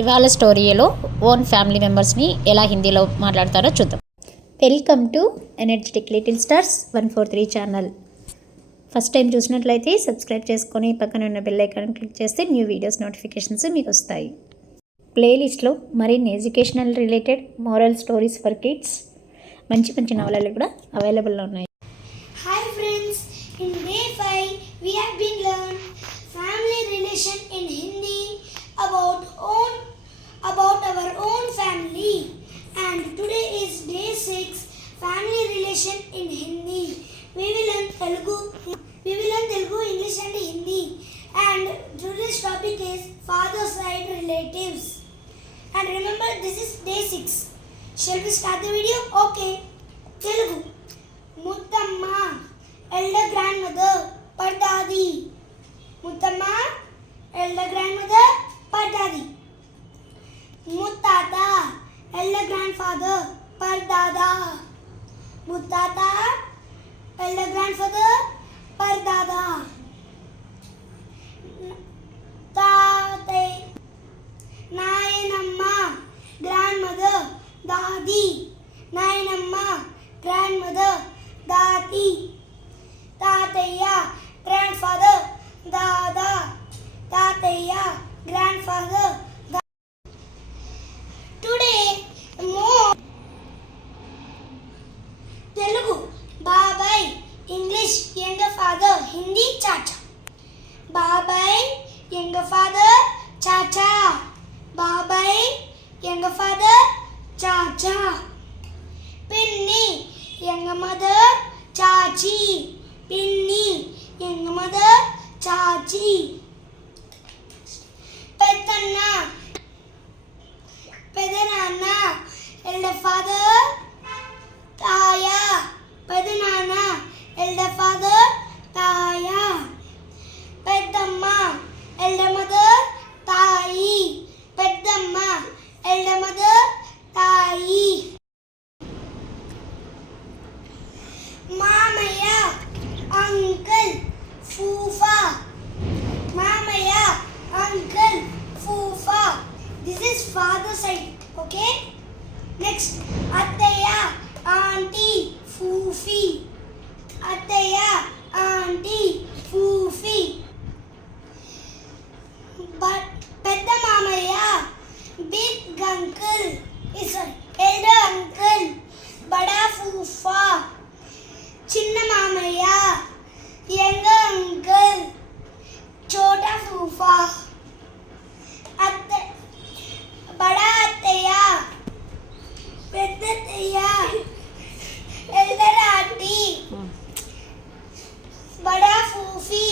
ఇవాళ స్టోరీలో own family మెంబర్స్ని ఎలా హిందీలో మాట్లాడతారో చూద్దాం. Welcome to energetic little stars 143 channel. First time చూసినట్లయితే సబ్స్క్రైబ్ చేసుకొని పక్కన ఉన్న బెల్ ఐకాన్ క్లిక్ చేస్తే న్యూ వీడియోస్ నోటిఫికేషన్స్ మీకు వస్తాయి. ప్లేలిస్ట్లో మరిన్ని educational related moral stories for kids మంచి నవలలు కూడా అవైలబుల్లో ఉన్నాయి. Hi friends, in day 5 we have been learned family relation in Hindi about our own family, and today is day 6 family relation in Hindi. We will learn Telugu, English and Hindi, and today's topic is father side relatives. And remember, this is day 6. Shall we start the video? Okay. Telugu. Muttamma, elder grandmother, Pardadi. Muttamma, elder grandmother, Pardadi. Muttata, elder grandfather, Pardada. Muttata, elder grandfather, Pardada. Tate, Nayanamma, grandmother, Dadi. Nayanamma, grandmother, Dati. Tataya, grandfather, Dada. Tataya, grandfather, Dada. Today, more Telugu, Babai, English, younger father, Hindi, Chacha. Babai, younger father, Chacha. Babai, younger father, Chacha. Pinni, younger mother, Chachi. Pinni, younger mother, Chachi. Pedanna, Pedanana, elder father, Taya. Pedanana, elder father, Taya. Peddamma, elder mother, Tai. Peddamma, elder mother, Tai. Mamaya, uncle, Fufa. Mamaya, uncle, Fufa. This is father side, okay? Next, Attaya, auntie, Fufi. Attaya, auntie, Fufi. But Pedda Mamaya, big uncle, is elder uncle, Bada Fufa. Chinna Mamaya, younger uncle, Chota Fufa. Bada Attaya, Pedda Attaya, elder auntie, Bada Fufi.